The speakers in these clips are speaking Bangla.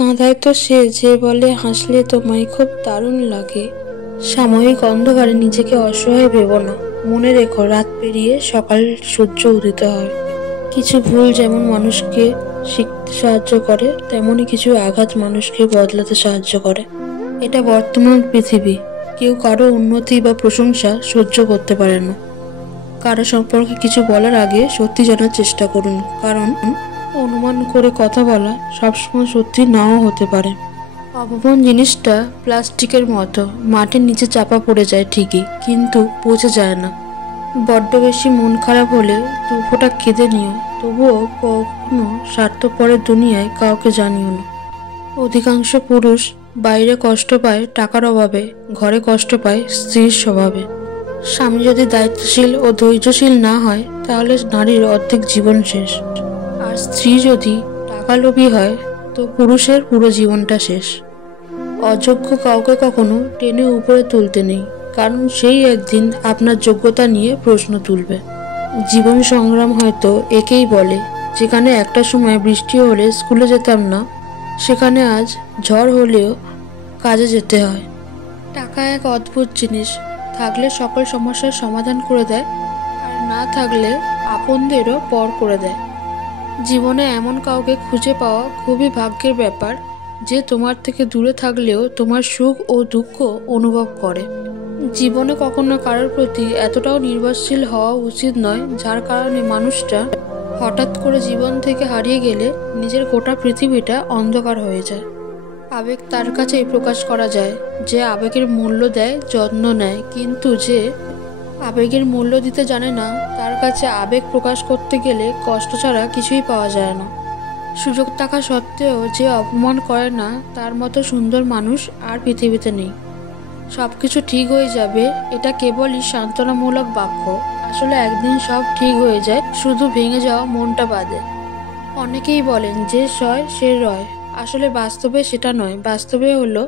কাঁদায় তো সে যে বলে হাসলে তোমায় খুব দারুণ লাগে। সাময়িক অন্ধকারে নিজেকে অসহায় ভেবো না। মনে রেখো, রাত পেরিয়ে সকাল সূর্য উদিত হয়। কিছু ভুল যেমন মানুষকে শিখতে সাহায্য করে, তেমনি কিছু আঘাত মানুষকে বদলাতে সাহায্য করে। এটা বর্তমান পৃথিবী। কেউ কারো উন্নতি বা প্রশংসা সহ্য করতে পারে না। কারো সম্পর্কে কিছু বলার আগে সত্যি জানার চেষ্টা করুন, কারণ অনুমান করে কথা বলা সবসময় সত্যি নাও হতে পারে। অপমান জিনিসটা প্লাস্টিকের মতো, মাটির নিচে চাপা পড়ে যায় ঠিকই, কিন্তু পচে যায় না। বড্ড বেশি মন খারাপ হলে দু ফোঁটা কেঁদে নিও, তবুও কখনো স্বার্থপরের দুনিয়ায় কাউকে জানিও না। অধিকাংশ পুরুষ বাইরে কষ্ট পায় টাকার অভাবে, ঘরে কষ্ট পায় স্ত্রীর স্বভাবে। স্বামী যদি দায়িত্বশীল ও ধৈর্যশীল না হয়, তাহলে নারীর অর্ধেক জীবন শেষ। আর স্ত্রী যদি টাকালোভী হয়, তো পুরুষের পুরো জীবনটা শেষ। অযোগ্য কাউকে কখনো টেনে উপরে তুলতে নেই, কারণ সেই একদিন আপনার যোগ্যতা নিয়ে প্রশ্ন তুলবে। জীবন সংগ্রাম হয়তো একেই বলে। যেখানে একটা সময় বৃষ্টি হলে স্কুলে যেতাম না, সেখানে আজ ঝড় হলেও কাজে যেতে হয়। টাকা এক অদ্ভুত জিনিস, থাকলে সকল সমস্যার সমাধান করে দেয়, আর না থাকলে আপনদেরও পর করে দেয়। জীবনে এমন কাউকে খুঁজে পাওয়া খুবই ভাগ্যের ব্যাপার, যে তোমার থেকে দূরে থাকলেও তোমার সুখ ও দুঃখ অনুভব করে। জীবনে কখনো কারোর প্রতি এতটাও নির্ভরশীল হওয়া উচিত নয়, যার কারণে মানুষটা হঠাৎ করে জীবন থেকে হারিয়ে গেলে নিজের গোটা পৃথিবীটা অন্ধকার হয়ে যায়। আবেগ তার কাছেই প্রকাশ করা যায়, যে আবেগের মূল্য দেয়, যত্ন নেয়, কিন্তু যে আবেগের মূল্য দিতে জানে না, তার কাছে আবেগ প্রকাশ করতে গেলে কষ্ট ছাড়া কিছুই পাওয়া যায় না। সুযোগ থাকা সত্ত্বেও যে অপমান করে না, তার মতো সুন্দর মানুষ আর পৃথিবীতে নেই। সব কিছু ঠিক হয়ে যাবে, এটা কেবলই সান্ত্বনামূলক বাক্য। আসলে একদিন সব ঠিক হয়ে যায়, শুধু ভেঙে যাওয়া মনটা বাদে। অনেকেই বলেন যে সয় সে রয়, আসলে বাস্তবে সেটা নয়। বাস্তবে হলো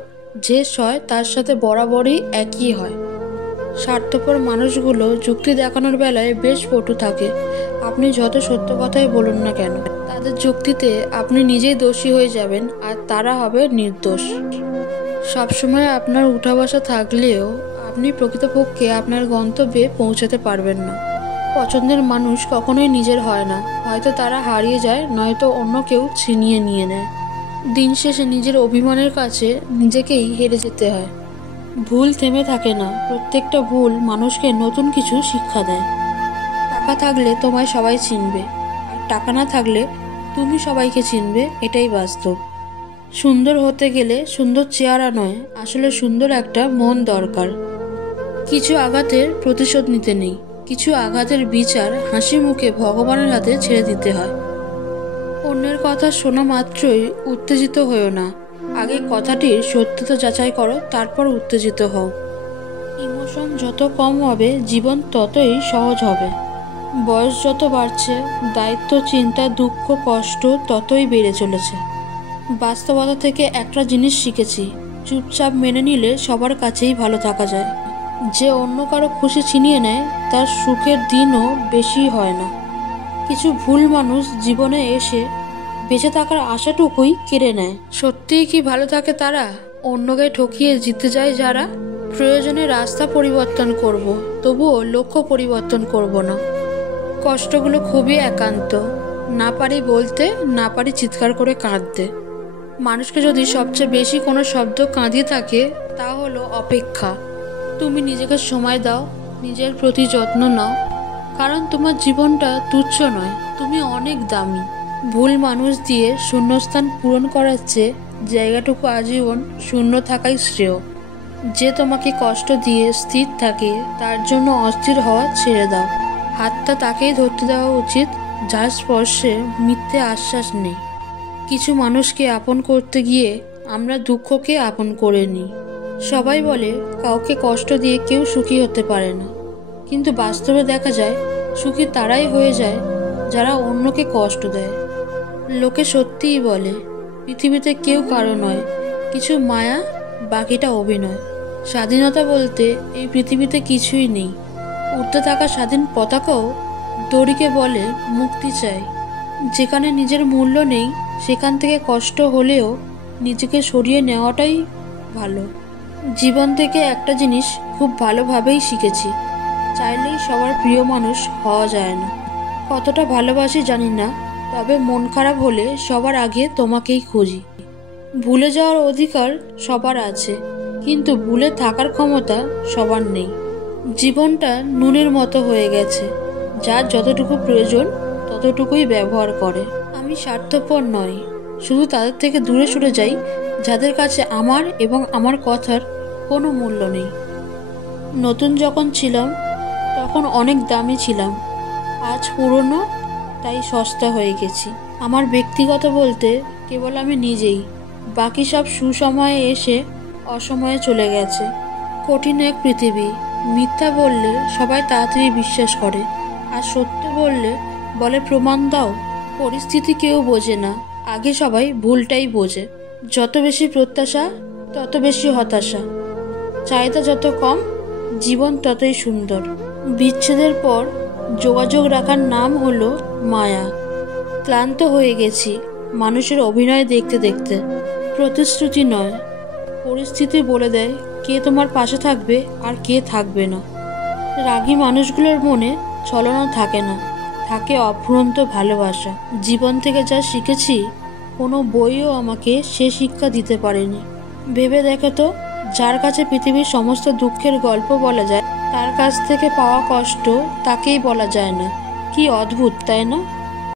যে সয় তার সাথে বরাবরই একই হয়। স্বার্থপর মানুষগুলো যুক্তি দেখানোর বেলায় বেশ পটু থাকে। আপনি যত সত্য কথাই বলুন না কেন, তাদের যুক্তিতে আপনি নিজেই দোষী হয়ে যাবেন, আর তারা হবে নির্দোষ। সবসময় আপনার উঠা বসা থাকলেও আপনি প্রকৃতপক্ষে আপনার গন্তব্যে পৌঁছাতে পারবেন না। পছন্দের মানুষ কখনোই নিজের হয় না, হয়তো তারা হারিয়ে যায়, নয়তো অন্য কেউ ছিনিয়ে নিয়ে নেয়। দিন শেষে নিজের অভিমানের কাছে নিজেকেই হেরে যেতে হয়। ভুল থেমে থাকে না, প্রত্যেকটা ভুল মানুষকে নতুন কিছু শিক্ষা দেয়। টাকা থাকলে তোমায় সবাই চিনবে, আর টাকা না থাকলে তুমি সবাইকে চিনবে, এটাই বাস্তব। সুন্দর হতে গেলে সুন্দর চেহারা নয়, আসলে সুন্দর একটা মন দরকার। কিছু আঘাতের প্রতিশোধ নিতে নেই, কিছু আঘাতের বিচার হাসি মুখে ভগবানের হাতে ছেড়ে দিতে হয়। অন্যের কথা শোনা মাত্রই উত্তেজিত হও না, আগে কথাটির সত্যতা যাচাই করো, তারপর উত্তেজিত হও। ইমোশন যত কম হবে, জীবন ততই সহজ হবে। বয়স যত বাড়ছে, দায়িত্ব, চিন্তা, দুঃখ, কষ্ট ততই বেড়ে চলেছে। বাস্তবতা থেকে একটা জিনিস শিখেছি, চুপচাপ মেনে নিলে সবার কাছেই ভালো থাকা যায়। যে অন্য কারো খুশি ছিনিয়ে নেয়, তার সুখের দিনও বেশি হয় না। কিছু ভুল মানুষ জীবনে এসে বেঁচে থাকার আশাটুকুই কেড়ে নেয়। সত্যিই কি ভালো থাকে তারা? অন্যকে ঠকিয়ে জিতে যায় যারা? প্রয়োজনে রাস্তা পরিবর্তন করব, তবুও লক্ষ্য পরিবর্তন করব না। কষ্টগুলো খুবই একান্ত, না পারি বলতে, না পারি চিৎকার করে কাঁদতে। মানুষকে যদি সবচেয়ে বেশি কোনো শব্দ কাঁদিয়ে থাকে, তা হলো অপেক্ষা। তুমি নিজেকে সময় দাও, নিজের প্রতি যত্ন নাও, কারণ তোমার জীবনটা তুচ্ছ নয়, তুমি অনেক দামি। ভুল মানুষ দিয়ে শূন্যস্থান পূরণ করার চেয়ে জায়গাটুকু আজীবন শূন্য থাকাই শ্রেয়। যে তোমাকে কষ্ট দিয়ে স্থির থাকে, তার জন্য অস্থির হওয়া ছেড়ে দাও। হাতটা তাকেই ধরতে দেওয়া উচিত, যার স্পর্শে মিথ্যে আশ্বাস নেই। কিছু মানুষকে আপন করতে গিয়ে আমরা দুঃখকে আপন করে নিই। সবাই বলে কাউকে কষ্ট দিয়ে কেউ সুখী হতে পারে না, কিন্তু বাস্তবে দেখা যায় সুখী তারাই হয়ে যায় যারা অন্যকে কষ্ট দেয়। লোকে সত্যিই বলে পৃথিবীতে কেউ কারো নয়, কিছু মায়া, বাকিটা অভিনয়। স্বাধীনতা বলতে এই পৃথিবীতে কিছুই নেই। উড়তে থাকা স্বাধীন পতাকাও দড়িকে বলে মুক্তি চাই। যেখানে নিজের মূল্য নেই, সেখান থেকে কষ্ট হলেও নিজেকে সরিয়ে নেওয়াটাই ভালো। জীবন থেকে একটা জিনিস খুব ভালোভাবেই শিখেছি, চাইলেই সবার প্রিয় মানুষ হওয়া যায় না। কতটা ভালোবাসি জানি না, তবে মন খারাপ হলে সবার আগে তোমাকেই খুঁজি। ভুলে যাওয়ার অধিকার সবার আছে, কিন্তু ভুলে থাকার ক্ষমতা সবার নেই। জীবনটা নুনের মতো হয়ে গেছে, যার যতটুকু প্রয়োজন ততটুকুই ব্যবহার করে। আমি স্বার্থপর নই, শুধু তাদের থেকে দূরে সরে যাই যাদের কাছে আমার এবং আমার কথার কোনো মূল্য নেই। নতুন যখন ছিলাম তখন অনেক দামি ছিলাম, আজ পুরনো তাই সস্তা হয়ে গেছি। আমার ব্যক্তিগত বলতে কেবল আমি নিজেই, বাকি সব সুসময়ে এসে অসময়ে চলে গেছে। কঠিন এক পৃথিবী, মিথ্যা বললে সবাই তাড়াতাড়ি বিশ্বাস করে, আর সত্য বললে বলে প্রমাণ দাও। পরিস্থিতি কেউ বোঝে না, আগে সবাই ভুলটাই বোঝে। যত বেশি প্রত্যাশা তত বেশি হতাশা, চাহিদা যত কম জীবন ততই সুন্দর। বিচ্ছেদের পর যোগাযোগ রাখার নাম হলো মায়া। ক্লান্ত হয়ে গেছি মানুষের অভিনয় দেখতে দেখতে। প্রতিশ্রুতি নয়, পরিস্থিতি বলে দেয় কে তোমার পাশে থাকবে আর কে থাকবে না। রাগী মানুষগুলোর মনে ছলনা থাকে না, থাকে অফুরন্ত ভালোবাসা। জীবন থেকে যা শিখেছি কোনো বইও আমাকে সে শিক্ষা দিতে পারেনি। ভেবে দেখো তো, যার কাছে পৃথিবীর সমস্ত দুঃখের গল্প বলা যায়, তার কাছ থেকে পাওয়া কষ্ট তাকেই বলা যায় না। কি অদ্ভুত, তাই না?